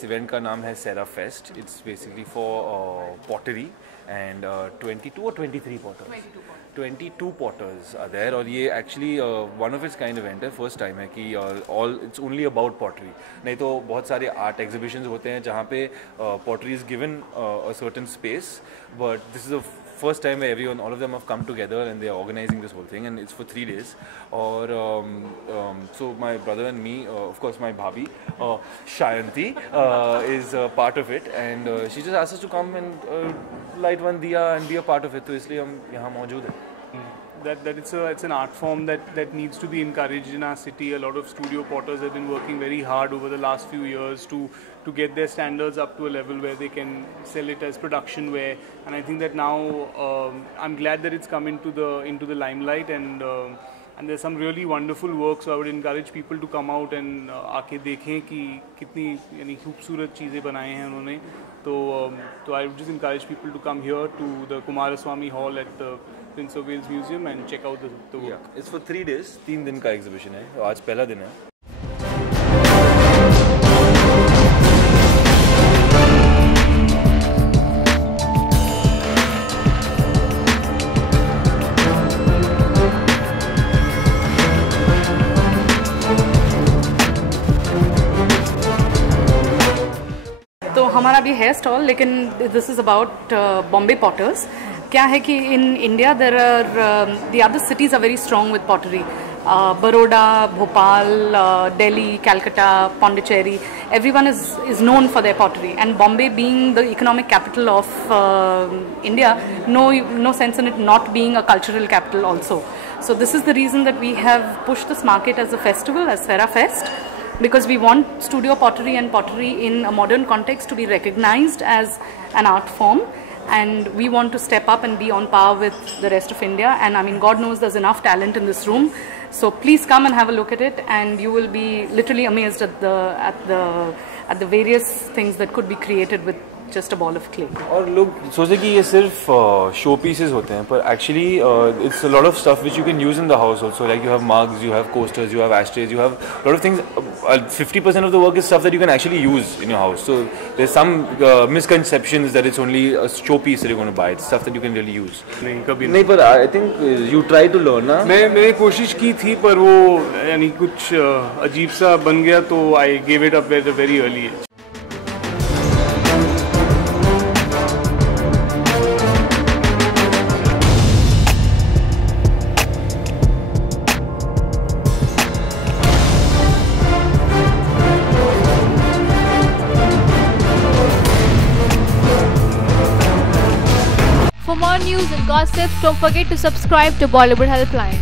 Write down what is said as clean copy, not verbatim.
इस इवेंट का नाम है सेरा fest. It's basically for pottery and 22 or 23 potters. 22 potters are there. और ये actually one of its kind event है. First time है कि all it's only about pottery. नहीं तो बहुत सारे art exhibitions होते हैं जहाँ पे pottery is given a certain space, but this is the first time where all of them have come together and they are organizing this whole thing, and it's for 3 days. Or so my brother and me, of course my bhabhi Shayanti is part of it, and she just asked us to come and light one diya and be a part of it. तो इसलिए हम यहाँ मौजूद हैं. That it's an art form that needs to be encouraged in our city. A lot of studio potters have been working very hard over the last few years to get their standards up to a level where they can sell it as production wear. And I think that now I'm glad that it's come into the limelight, and there's some really wonderful work. So I would encourage people to come out and आके देखें कि कितनी यानी खूबसूरत चीज़ें बनाए हैं उन्होंने. तो I would just encourage people to come here to the Kumaraswamy Hall at the Prince of Wales Museum and check out the work. Yeah, it's for 3 days. 3 दिन का exhibition है. आज पहला दिन है. तो हमारा भी है स्टॉल, लेकिन this is about Bombay potters. क्या है कि in India there are the other cities are very strong with pottery. Baroda, Bhopal, Delhi, Calcutta, Pondicherry, everyone is known for their pottery, and Bombay being the economic capital of India, no sense in it not being a cultural capital also. So this is the reason that we have pushed this market as a festival, as Sera Fest, because we want studio pottery and pottery in a modern context to be recognized as an art form, and we want to step up and be on par with the rest of India. And I mean, God knows there's enough talent in this room, so please come and have a look at it, and you will be literally amazed at the various things that could be created with just a ball of clay. और लोग सोचते कि ये सिर्फ show pieces होते हैं, पर actually it's a lot of stuff which you can use in the house also. Like you have mugs, you have coasters, you have ashtrays, you have a lot of things. 50% of the work is stuff that you can actually use in your house. So there's some misconceptions that it's only a show piece that you're going to buy. It's stuff that you can really use. नहीं कभी नहीं, पर I think you try to learn ना. मैंने कोशिश की थी, पर वो यानी कुछ अजीब सा बन गया, तो I gave it up at a very early age. For more news and gossip, don't forget to subscribe to Bollywood Helpline.